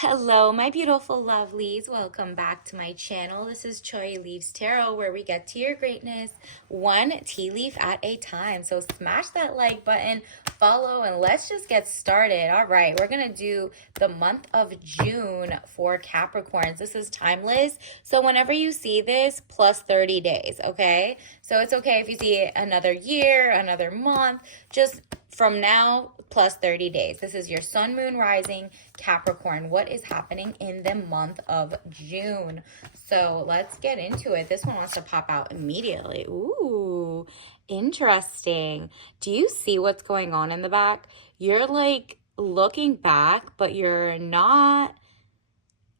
Hello, my beautiful lovelies. Welcome back to my channel. This is Choi Leaves Tarot, where we get to your greatness one tea leaf at a time. So smash that like button, follow, and let's just get started. All right, we're going to do the month of June for Capricorns. This is timeless. So whenever you see this, plus 30 days, okay? So it's okay if you see it another year, another month, just from now plus 30 days. This is your sun, moon, rising, Capricorn. What is happening in the month of June? So let's get into it. This one wants to pop out immediately. Ooh, interesting. Do you see what's going on in the back? You're like looking back, but you're not.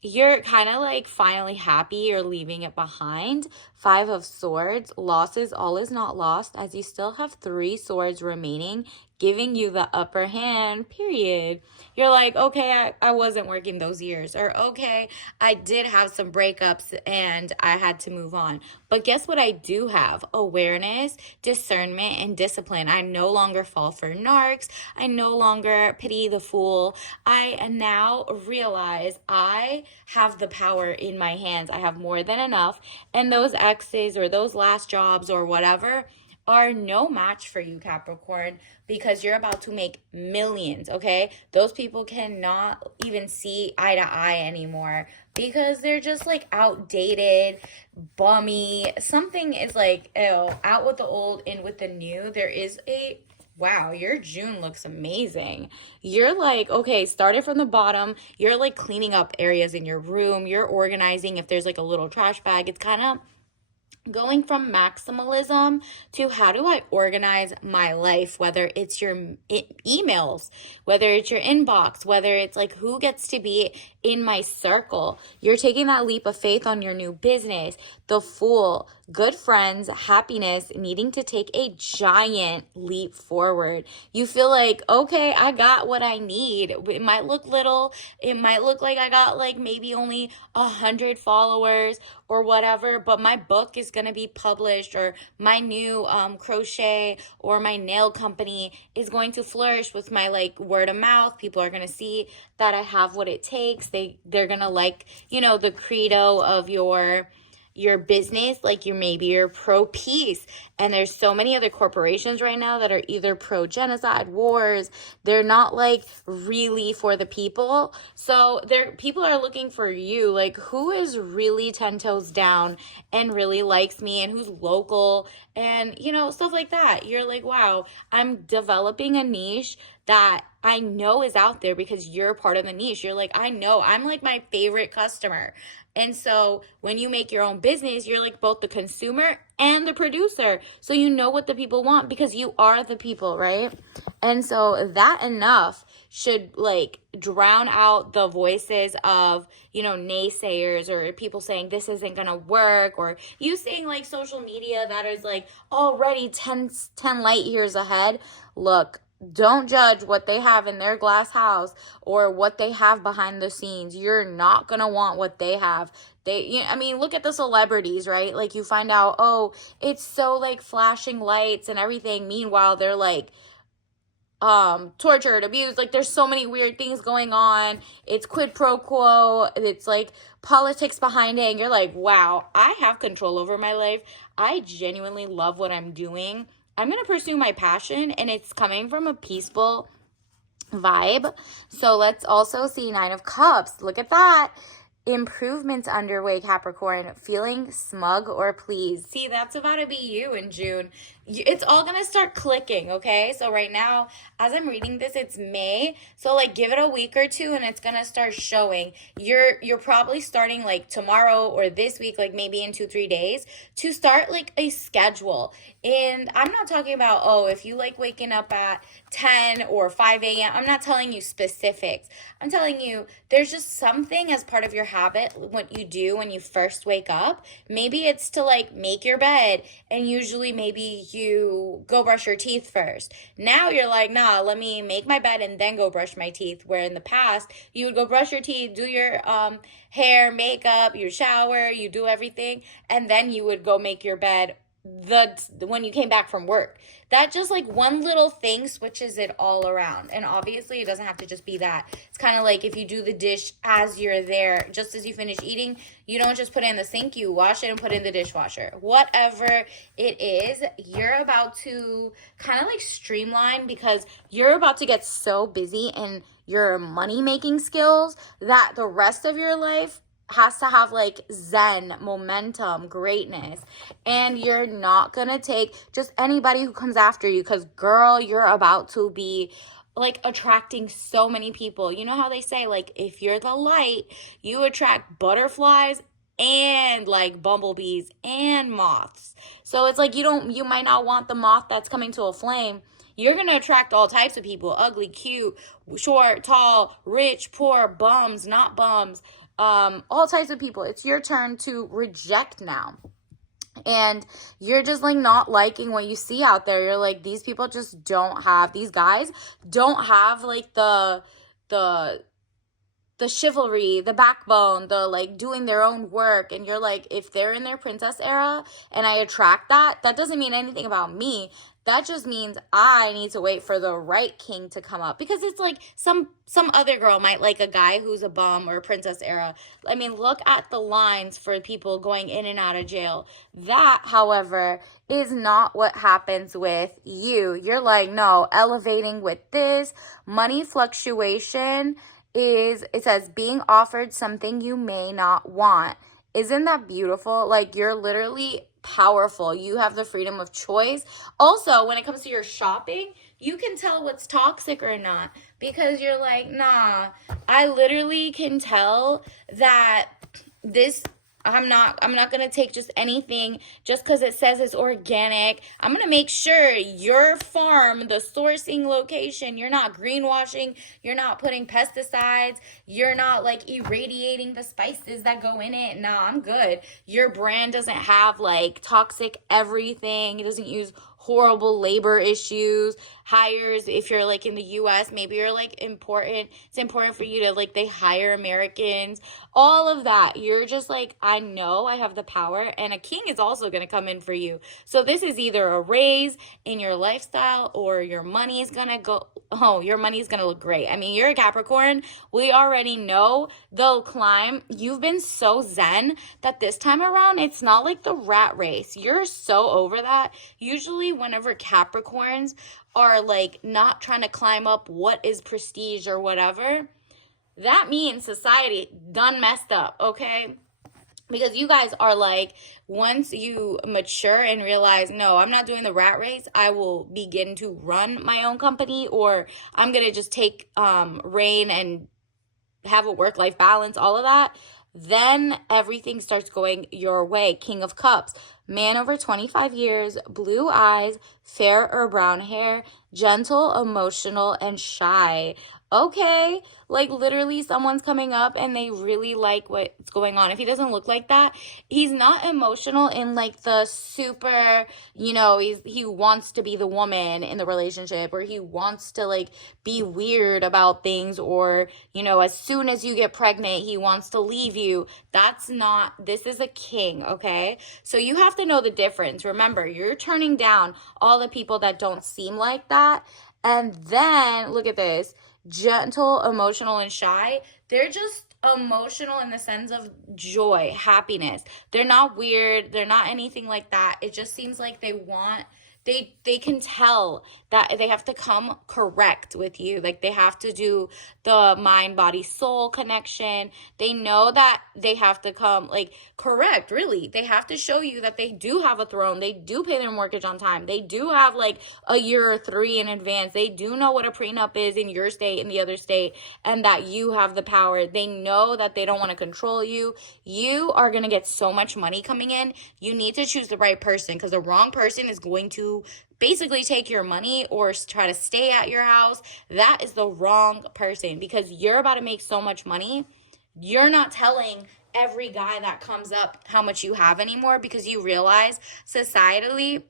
You're kind of like finally happy you're leaving it behind. Five of Swords, losses, all is not lost, as you still have three swords remaining, giving you the upper hand, period. You're like, okay, I wasn't working those years. Or, okay, I did have some breakups and I had to move on. But guess what I do have? Awareness, discernment, and discipline. I no longer fall for narcs. I no longer pity the fool. I now realize I have the power in my hands. I have more than enough. And those exes or those last jobs or whatever are no match for you, Capricorn, because you're about to make millions, okay? Those people cannot even see eye to eye anymore because they're just like outdated, bummy. Something is like, ew, out with the old, in with the new. There is a wow, your June looks amazing. You're like, okay, started from the bottom. You're like cleaning up areas in your room. You're organizing if there's like a little trash bag. It's kind of going from maximalism to how do I organize my life, whether it's your emails, whether it's your inbox, whether it's like who gets to be in my circle. You're taking that leap of faith on your new business. The Fool, good friends, happiness, needing to take a giant leap forward. You feel like, okay, I got what I need. It might look little. It might look like I got like maybe only 100 followers or whatever, but my book is going to be published, or my new crochet or my nail company is going to flourish with my like word of mouth. People are going to see that I have what it takes. They're going to like, the credo of your business, like you're pro peace. And there's so many other corporations right now that are either pro genocide, wars. They're not like really for the people. So people are looking for you, like who is really 10 toes down and really likes me and who's local and stuff like that. You're like, wow, I'm developing a niche that I know is out there because you're part of the niche. You're like, I know, I'm like my favorite customer. And so when you make your own business, you're like both the consumer and the producer. So you know what the people want because you are the people, right? And so that enough should like drown out the voices of, naysayers or people saying this isn't going to work, or you seeing like social media that is like already 10 light years ahead. Look, don't judge what they have in their glass house or what they have behind the scenes. You're not going to want what they have. Look at the celebrities, right? Like you find out, oh, it's so like flashing lights and everything. Meanwhile, they're like tortured, abused. Like there's so many weird things going on. It's quid pro quo. It's like politics behind it. And you're like, wow, I have control over my life. I genuinely love what I'm doing. I'm going to pursue my passion, and it's coming from a peaceful vibe. So let's also see Nine of Cups. Look at that. Improvements underway, Capricorn. Feeling smug or pleased. See, that's about to be you in June. It's all going to start clicking, okay? So right now, as I'm reading this, it's May. So like give it a week or two and it's going to start showing. You're probably starting like tomorrow or this week, like maybe in 2-3 days, to start like a schedule. And I'm not talking about, oh, if you like waking up at 10 or 5 a.m. I'm not telling you specifics. I'm telling you there's just something as part of your habit, what you do when you first wake up. Maybe it's to like make your bed, and usually maybe you go brush your teeth first. Now you're like, nah, let me make my bed and then go brush my teeth. Where in the past, you would go brush your teeth, do your hair, makeup, you shower, you do everything, and then you would go make your bed when you came back from work. That just like one little thing switches it all around. And obviously it doesn't have to just be that. It's kind of like if you do the dish as you're there, just as you finish eating, you don't just put it in the sink, you wash it and put it in the dishwasher. Whatever it is, you're about to kind of like streamline, because you're about to get so busy in your money making skills that the rest of your life has to have like zen, momentum, greatness. And you're not gonna take just anybody who comes after you, because girl, you're about to be like attracting so many people. You know how they say, like, if you're the light, you attract butterflies and like bumblebees and moths. So it's like you might not want the moth that's coming to a flame. You're going to attract all types of people: ugly, cute, short, tall, rich, poor, bums, not bums, all types of people. It's your turn to reject now. And you're just like not liking what you see out there. You're like, these people just don't have, these guys don't have like the chivalry, the backbone, the like doing their own work. And you're like, if they're in their princess era and I attract that, that doesn't mean anything about me. That just means I need to wait for the right king to come up. Because it's like some other girl might like a guy who's a bum or a princess era. I mean, look at the lines for people going in and out of jail. That, however, is not what happens with you. You're like, no, elevating with this. Money fluctuation is, it says, being offered something you may not want. Isn't that beautiful? Like, you're literally powerful. You have the freedom of choice. Also, when it comes to your shopping, you can tell what's toxic or not, because you're like, nah, I literally can tell that this, I'm not going to take just anything just because it says it's organic. I'm going to make sure your farm, the sourcing location, you're not greenwashing, you're not putting pesticides, you're not like irradiating the spices that go in it. No, I'm good. Your brand doesn't have like toxic everything. It doesn't use horrible labor issues, hires. If you're like in the US, maybe you're like important. It's important for you to like, they hire Americans, all of that. You're just like, I know I have the power, and a king is also going to come in for you. So this is either a raise in your lifestyle, or your money is going to go, oh, your money is going to look great. I mean, you're a Capricorn. We already know they'll climb. You've been so zen that this time around, it's not like the rat race. You're so over that. Usually whenever Capricorns are like not trying to climb up what is prestige or whatever, that means society done messed up, okay? Because you guys are like, once you mature and realize, no, I'm not doing the rat race, I will begin to run my own company, or I'm going to just take reign and have a work-life balance, all of that, then everything starts going your way. King of Cups, man over 25 years, blue eyes, fair or brown hair, gentle, emotional, and shy. Okay, like literally someone's coming up and they really like what's going on. If he doesn't look like that, he's not emotional in like the super, he wants to be the woman in the relationship, or he wants to like be weird about things, or, as soon as you get pregnant, he wants to leave you. That's not, this is a king, okay? So you have to know the difference. Remember, you're turning down all the people that don't seem like that. And then look at this. Gentle, emotional, and shy. They're just emotional in the sense of joy, happiness. They're not weird. They're not anything like that. It just seems like they can tell that they have to come correct with you. Like they have to do the mind, body, soul connection. They know that they have to come like correct, really. They have to show you that they do have a throne. They do pay their mortgage on time. They do have like a year or 3 in advance. They do know what a prenup is in your state, in the other state, and that you have the power. They know that they don't want to control you. You are going to get so much money coming in. You need to choose the right person, because the wrong person is going to basically take your money or try to stay at your house. That is the wrong person, because you're about to make so much money. You're not telling every guy that comes up how much you have anymore, because you realize societally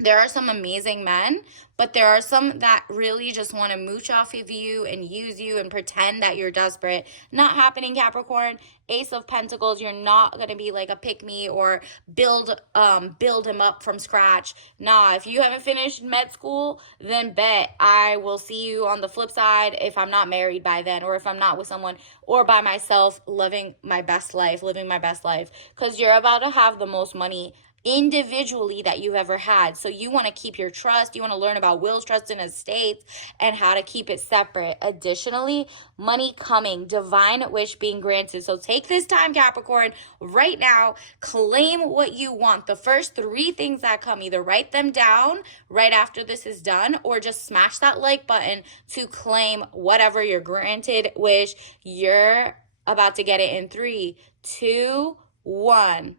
There are some amazing men, but there are some that really just want to mooch off of you and use you and pretend that you're desperate. Not happening, Capricorn. Ace of Pentacles, you're not going to be like a pick me or build him up from scratch. Nah, if you haven't finished med school, then bet I will see you on the flip side if I'm not married by then, or if I'm not with someone, or by myself living my best life, because you're about to have the most money individually that you've ever had. So you want to keep your trust. You want to learn about wills, trusts, and estates and how to keep it separate. Additionally, money coming, divine wish being granted. So take this time, Capricorn, right now, claim what you want. The first 3 things that come, either write them down right after this is done, or just smash that like button to claim whatever your granted wish. You're about to get it in 3, 2, 1.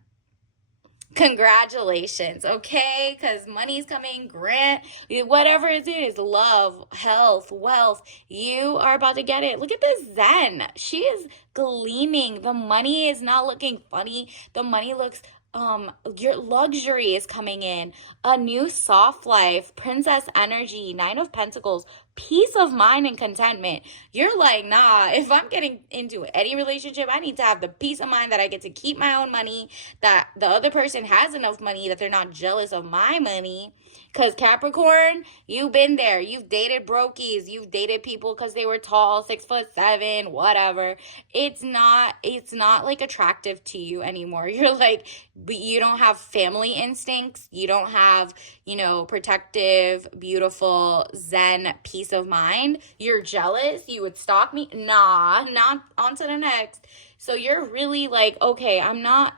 Congratulations, okay? Because money's coming, grant, whatever it is, love, health, wealth, you are about to get it. Look at this Zen. She is gleaming. The money is not looking funny. The money looks your luxury is coming in, a new soft life, princess energy, 9 of Pentacles, peace of mind and contentment. You're like, nah, if I'm getting into any relationship, I need to have the peace of mind that I get to keep my own money, that the other person has enough money, that they're not jealous of my money. Because Capricorn, you've been there. You've dated brokies. You've dated people because they were tall, 6'7", whatever. It's not like attractive to you anymore. You're like, but you don't have family instincts. You don't have, protective, beautiful, zen peace of mind. You're jealous. You would stalk me. Nah, not on to the next. So you're really like, okay, I'm not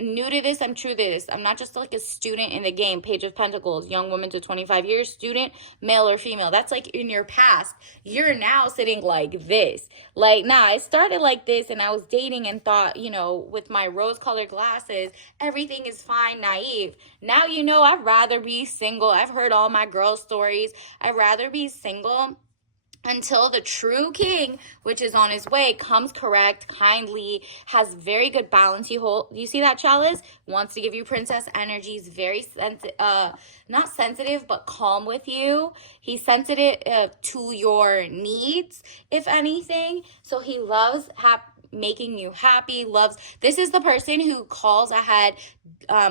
new to this, I'm true to this. I'm not just like a student in the game. Page of Pentacles, young woman to 25 years, student, male or female. That's like in your past. You're now sitting like this. Like, nah, I started like this and I was dating and thought, with my rose-colored glasses, everything is fine, naive. Now, I'd rather be single. I've heard all my girl stories. I'd rather be single until the true king, which is on his way, comes correct, kindly, has very good balance. You see that chalice? Wants to give you princess energies, very not sensitive, but calm with you. He's sensitive to your needs, if anything. So he loves making you happy, loves. This is the person who calls ahead,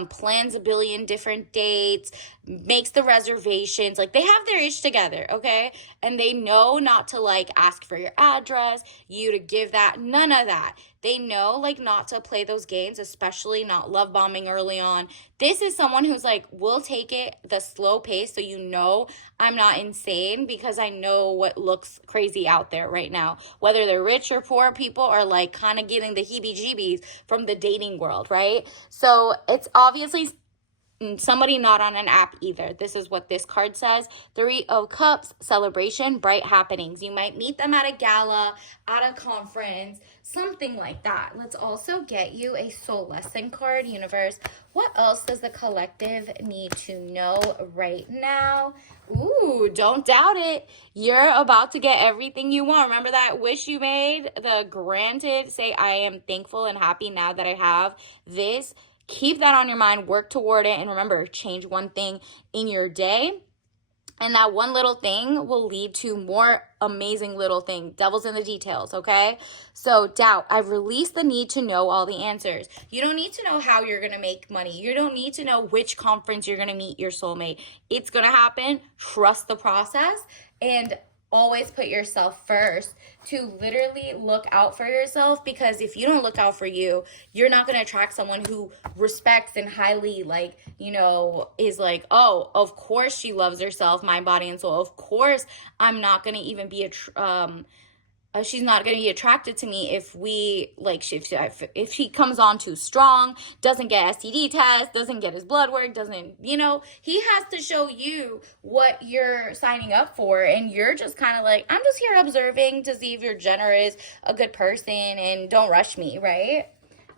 plans a billion different dates, makes the reservations. Like, they have their ish together, okay? And they know not to like ask for your address, you to give that, none of that. They know like not to play those games, especially not love bombing early on. This is someone who's like, we'll take it the slow pace, so I'm not insane, because I know what looks crazy out there right now. Whether they're rich or poor, people are like kind of getting the heebie-jeebies from the dating world, right? So it's obviously somebody not on an app either. This is what this card says. 3 of Cups, celebration, bright happenings. You might meet them at a gala, at a conference, something like that. Let's also get you a soul lesson card, universe. What else does the collective need to know right now? Ooh, don't doubt it. You're about to get everything you want. Remember that wish you made? The granted, say, I am thankful and happy now that I have this. Keep that on your mind, work toward it, and remember, change one thing in your day, and that one little thing will lead to more amazing little things. Devil's in the details, okay? So, doubt. I've released the need to know all the answers. You don't need to know how you're going to make money. You don't need to know which conference you're going to meet your soulmate. It's going to happen. Trust the process, and always put yourself first, to literally look out for yourself, because if you don't look out for you, you're not going to attract someone who respects and highly is like, oh, of course she loves herself, mind, body, and soul. Of course I'm not going to even be she's not going to be attracted to me if if she comes on too strong, doesn't get STD test, doesn't get his blood work, doesn't, he has to show you what you're signing up for. And you're just kind of like, I'm just here observing to see if you're generous, a good person, and don't rush me, right?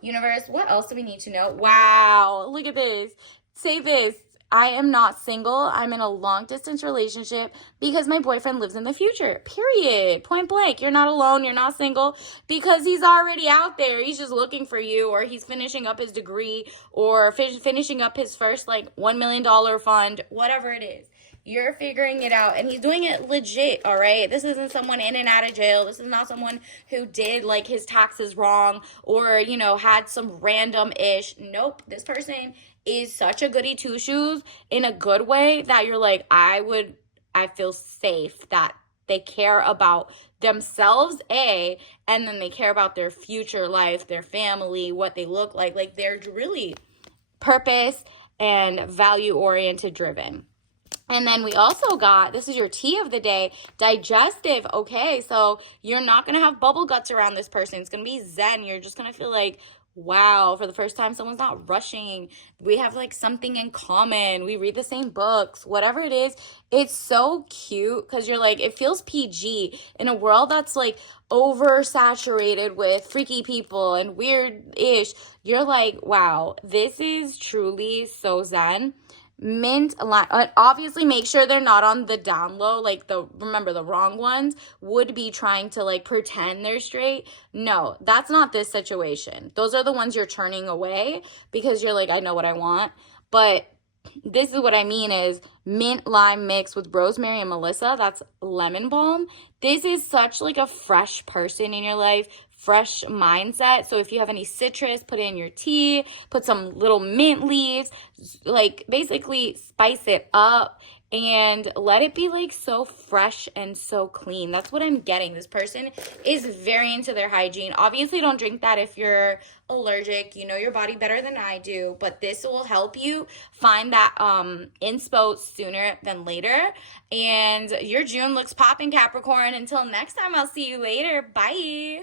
Universe, what else do we need to know? Wow, look at this. Say this. I am not single. I'm in a long distance relationship because my boyfriend lives in the future. Period. Point blank. You're not alone. You're not single because he's already out there. He's just looking for you, or he's finishing up his degree, or finishing up his first like $1 million fund, whatever it is. You're figuring it out, and he's doing it legit, all right? This isn't someone in and out of jail. This is not someone who did like his taxes wrong, or, you know, had some random ish. Nope. This person is such a goody two shoes in a good way that you're like, I feel safe that they care about themselves, and then they care about their future life, their family, what they look like. Like, they're really purpose and value oriented driven. And then we also got, this is your tea of the day, digestive. Okay, so you're not going to have bubble guts around this person. It's going to be zen. You're just going to feel like, wow, for the first time, someone's not rushing. We have like something in common. We read the same books, whatever it is. It's so cute because you're like, it feels PG in a world that's like oversaturated with freaky people and weird-ish. You're like, wow, this is truly so zen. Mint, obviously make sure they're not on the down low. Like, remember, the wrong ones would be trying to like pretend they're straight. No, that's not this situation. Those are the ones you're turning away because you're like, I know what I want. But this is what I mean is mint lime mix with rosemary and melissa. That's lemon balm. This is such like a fresh person in your life, fresh mindset. So if you have any citrus, put it in your tea, put some little mint leaves, like basically spice it up and let it be like so fresh and so clean. That's what I'm getting. This person is very into their hygiene. Obviously, don't drink that if you're allergic. You know your body better than I do, but this will help you find that inspo sooner than later. And your June looks popping, Capricorn. Until next time, I'll see you later. Bye.